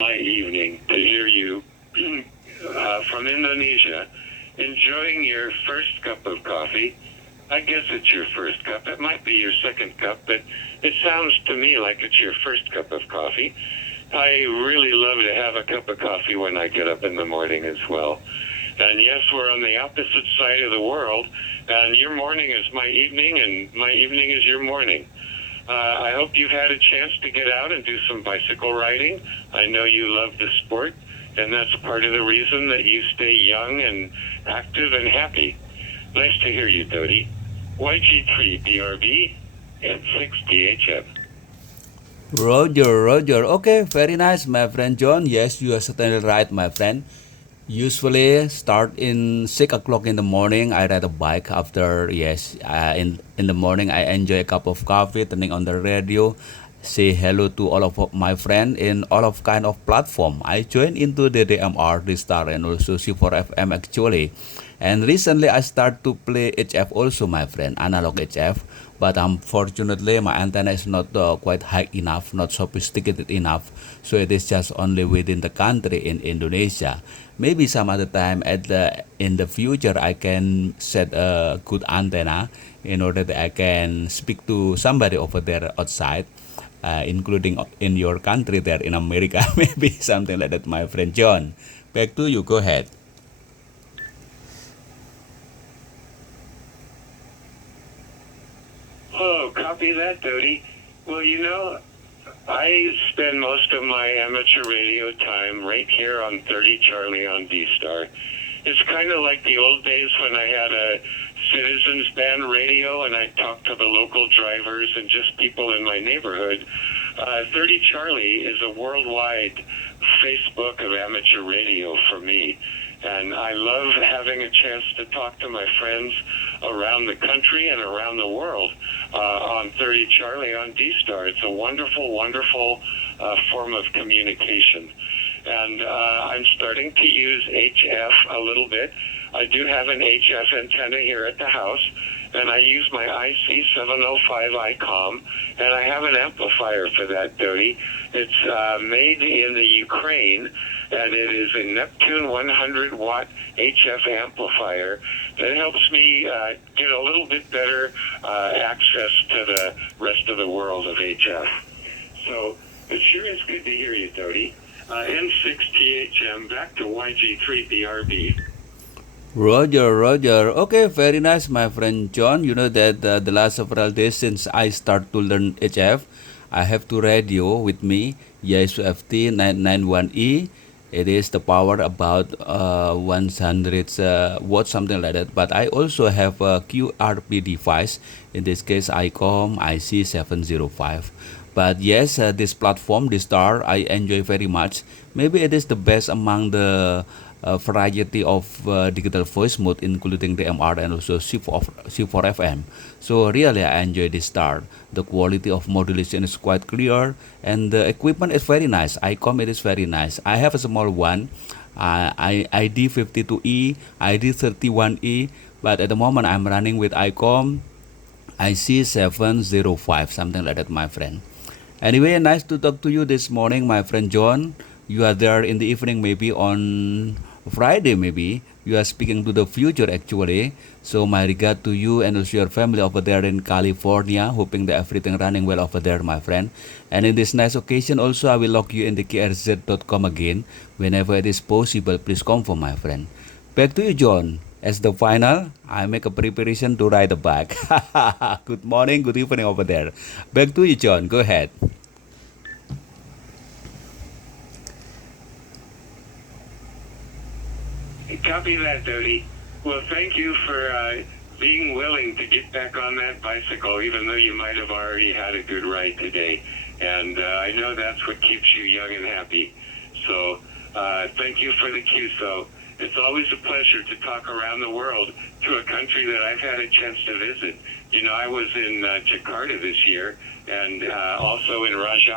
my evening to hear you from Indonesia, enjoying your first cup of coffee. I guess it's your first cup. It might be your second cup, but it sounds to me like it's your first cup of coffee. I really love to have a cup of coffee when I get up in the morning as well. And yes, we're on the opposite side of the world, and your morning is my evening, and my evening is your morning. I hope you've had a chance to get out and do some bicycle riding. I know you love the sport, and that's part of the reason that you stay young and active and happy. Nice to hear you, Dodi. YG3BRB and 6DHF. Roger. Okay, very nice, my friend John. Yes, you are certainly right, my friend. Usually start in 6 o'clock in the morning. I ride a bike after in the morning I enjoy a cup of coffee, turning on the radio, say hello to all of my friends in all of kind of platform. I join into the DMR, the Star, and also C4FM actually. And recently I start to play HF also, my friend, analog HF. But unfortunately, my antenna is not quite high enough, not sophisticated enough. So it is just only within the country in Indonesia. Maybe some other time in the future I can set a good antenna in order that I can speak to somebody over there outside, including in your country there in America, maybe something like that, my friend John. Back to you, go ahead. Oh, copy that, Dodi. Well, I spend most of my amateur radio time right here on 30 Charlie on D-Star. It's kind of like the old days when I had a citizens band radio and I talked to the local drivers and just people in my neighborhood. 30 Charlie is a worldwide Facebook of amateur radio for me. And I love having a chance to talk to my friends around the country and around the world on 30 Charlie on D-Star. It's a wonderful form of communication. And I'm starting to use HF a little bit. I do have an HF antenna here at the house, and I use my IC705 ICOM, and I have an amplifier for that, Dodi. It's made in the Ukraine, and it is a Neptune 100 watt HF amplifier that helps me get a little bit better access to the rest of the world of HF. So it sure is good to hear you, Dodi. N6THM, back to YG3BRB. Roger. Okay, very nice, my friend John. You know that the last several days since I start to learn HF, I have two radio with me, Yaesu FT991E. It is the power about 100 watts, something like that. But I also have a QRP device. In this case, ICOM IC705. But yes, this platform, this star, I enjoy very much. Maybe it is the best among the variety of digital voice mode, including the MR and also C4FM. So really, I enjoy this star. The quality of modulation is quite clear, and the equipment is very nice. ICOM, it is very nice. I have a small one, ID52E, ID31E, but at the moment I'm running with ICOM IC705, something like that, my friend. Anyway, nice to talk to you this morning, my friend John. You are there in the evening, maybe on Friday, maybe. You are speaking to the future, actually. So my regard to you and also your family over there in California. Hoping that everything running well over there, my friend. And in this nice occasion, also, I will log you in the krz.com again. Whenever it is possible, please confirm, my friend. Back to you, John. As the final, I make a preparation to ride the bike. Good morning, good evening over there. Back to you, John. Go ahead. Copy that, Dodi. Well, thank you for being willing to get back on that bicycle, even though you might have already had a good ride today. And I know that's what keeps you young and happy. So thank you for the QSO. It's always a pleasure to talk around the world to a country that I've had a chance to visit. I was in Jakarta this year and also in Raja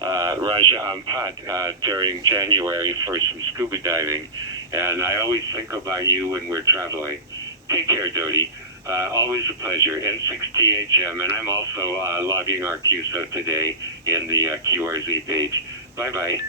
Ampat during January for some scuba diving. And I always think about you when we're traveling. Take care, Dodi. Always a pleasure. N6THM, and I'm also logging our QSO today in the QRZ page. Bye-bye.